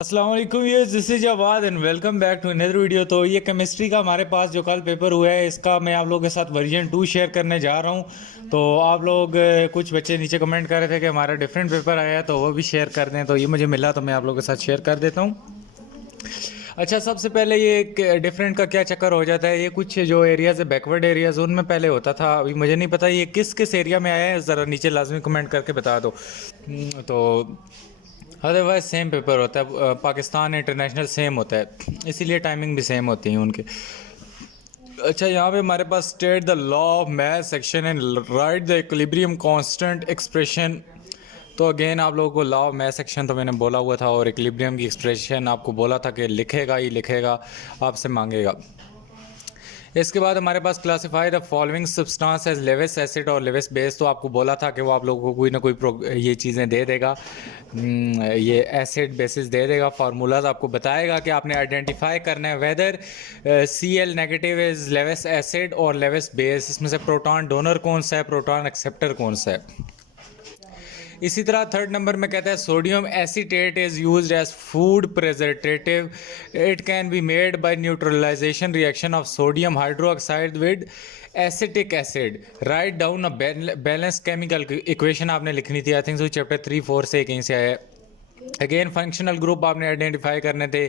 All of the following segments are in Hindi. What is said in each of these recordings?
अस्सलाम वालेकुम, ये this is Jawad and welcome back to another video. तो ये केमिस्ट्री का हमारे पास जो कल पेपर हुआ है, इसका मैं आप लोगों के साथ वर्जन 2 शेयर करने जा रहा हूँ। तो आप लोग कुछ बच्चे नीचे कमेंट कर रहे थे कि हमारा डिफरेंट पेपर आया है, तो वो भी शेयर कर दें। तो ये मुझे मिला तो मैं आप लोगों के साथ शेयर कर देता हूँ। अच्छा, सबसे पहले ये डिफरेंट का क्या चक्कर हो जाता है, ये कुछ जो एरियाज़ है बैकवर्ड एरियाज उनमें पहले होता था। अभी मुझे नहीं पता ये किस किस एरिया में आया है, ज़रा नीचे लाजमी कमेंट करके बता दो। तो अदरवाइज सेम पेपर होता है, पाकिस्तान इंटरनेशनल सेम होता है, इसीलिए टाइमिंग भी सेम होती है उनके। अच्छा, यहाँ पे हमारे पास state the law of math section and write the equilibrium constant expression. तो अगेन आप लोगों को लॉ ऑफ मैथ सेक्शन तो मैंने बोला हुआ था, और इक्विलिब्रियम की एक्सप्रेशन आपको बोला था कि लिखेगा ही लिखेगा, आपसे मांगेगा। इसके बाद हमारे पास classify the following substance as Lewis acid और लेविस बेस। तो आपको बोला था कि वो आप लोगों को कोई ना कोई ये चीज़ें दे देगा, ये एसिड बेसिस दे देगा, फार्मूलाज आपको बताएगा कि आपने आइडेंटिफाई करना है whether Cl negative is Lewis acid और लेविस बेस। इसमें से प्रोटॉन डोनर कौन सा है, प्रोटॉन एक्सेप्टर कौन सा है। इसी तरह थर्ड नंबर में कहता है sodium acetate is used as food preservative. It can be made by neutralisation reaction of sodium hydroxide with acetic acid. Write down a balance chemical equation आपने लिखनी थी। आई थिंक सो चैप्टर 3-4 से कहीं से आया है। अगेन फंक्शनल ग्रुप आपने आइडेंटिफाई करने थे,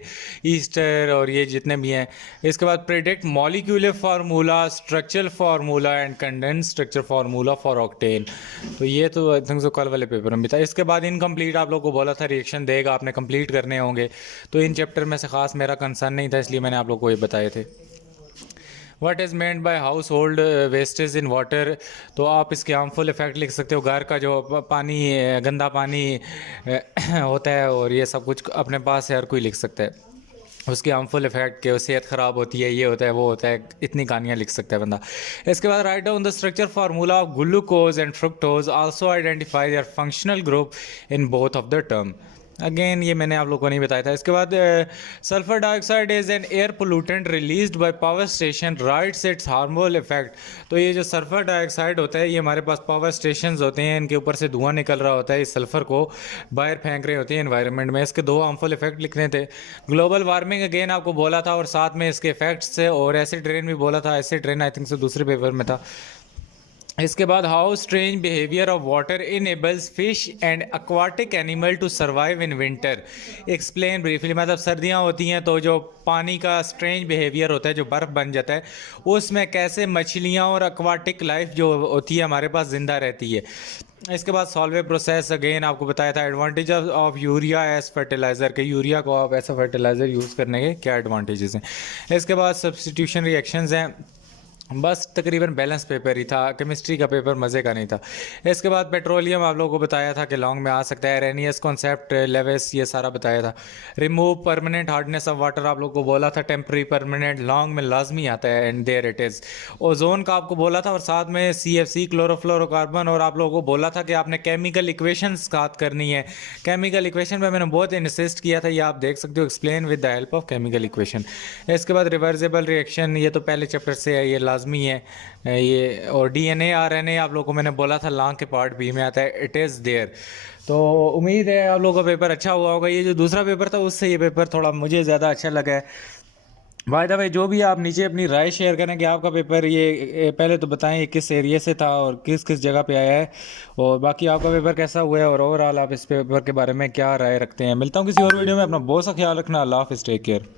ईस्टर और ये जितने भी हैं। इसके बाद predict molecular formula, structural formula and condense structure formula for octane. तो ये तो आई थिंक सो कल वाले पेपर में भी था। इसके बाद इनकम्प्लीट आप लोग को बोला था रिएक्शन देगा, आपने कंप्लीट करने होंगे। तो इन चैप्टर में से खास मेरा कंसर्न नहीं था, इसलिए मैंने आप लोग को ये बताए थे। What is meant by house hold wastage in water. तो आप इसके हार्मफुल इफेक्ट लिख सकते हो, घर का जो पानी गंदा पानी होता है और ये सब कुछ अपने पास है, हर कोई लिख सकता है उसके हार्मफुल इफेक्ट के, सेहत ख़राब होती है, ये होता है वो होता है, इतनी कहानियाँ लिख सकता है बंदा। इसके बाद write down the structure formula of glucose and fructose, also identify there functional group in both of the term. Again ये मैंने आप लोगों को नहीं बताया था। इसके बाद sulphur dioxide is an air pollutant released by power station, rights it's harmful effect. तो ये जो सल्फर डाइऑक्साइड होता है, ये हमारे पास पावर स्टेशन होते हैं, इनके ऊपर से धुआं निकल रहा होता है, इस सल्फर को बाहर फेंक रहे होते हैं एनवायरनमेंट में। इसके 2 हार्मफुल इफेक्ट लिखने थे। ग्लोबल वार्मिंग अगेन आपको बोला था, और साथ में इसके इफेक्ट्स से, और एसिड रेन भी बोला था। एसिड रेन आई थिंक से दूसरे पेपर में था। इसके बाद how strange behaviour of water enables fish and aquatic animal to survive in winter. Explain briefly. मतलब सर्दियाँ होती हैं तो जो पानी का स्ट्रेंज बिहेवियर होता है, जो बर्फ़ बन जाता है, उसमें कैसे मछलियाँ और aquatic लाइफ जो होती है हमारे पास ज़िंदा रहती है। इसके बाद सॉल्वे प्रोसेस अगेन आपको बताया था। Advantage of urea as fertiliser के, यूरिया को आप ऐसा फर्टिलाइज़र यूज़ करने के क्या एडवांटेजेस हैं। इसके बाद सब्सटीट्यूशन रिएक्शंस हैं। बस तकरीबन बैलेंस पेपर ही था, केमिस्ट्री का पेपर मज़े का नहीं था। इसके बाद पेट्रोलियम आप लोगों को बताया था कि लॉन्ग में आ सकता है, रेनियस कॉन्सेप्ट, लेविस, ये सारा बताया था। Remove permanent hardness of water आप लोगों को बोला था, टेम्प्रेरी परमानेंट लॉन्ग में लाजमी आता है, and there it is. Ozone का आपको बोला था, और साथ में CFC क्लोरोफ्लोरोकार्बन। और आप लोगों को बोला था कि आपने केमिकल इक्वेशन याद करनी है। केमिकल इक्वेशन में मैंने बहुत इंसिस्ट किया था, ये आप देख सकते हो, explain with the help of chemical equation. इसके बाद रिवर्सिबल रिएक्शन, ये तो पहले चैप्टर से है, ये लाजमी है ये। और DNA RNA आप लोगों को मैंने बोला था लॉन्ग के पार्ट B में आता है, इट इज़ देयर। तो उम्मीद है आप लोगों का पेपर अच्छा हुआ होगा। ये जो दूसरा पेपर था उससे ये पेपर थोड़ा मुझे ज़्यादा अच्छा लगा है। बाय द वे, जो भी आप नीचे अपनी राय शेयर करें कि आपका पेपर ये पहले तो बताएं ये किस एरिया से था और किस किस जगह पे आया है, और बाकी आपका पेपर कैसा हुआ है, और ओवरऑल आप इस पेपर के बारे में क्या राय रखते हैं। मिलता हूँ किसी और वीडियो में। अपना बहुत सा ख्याल रखना। अल्लाह हाफिज़, टेक केयर।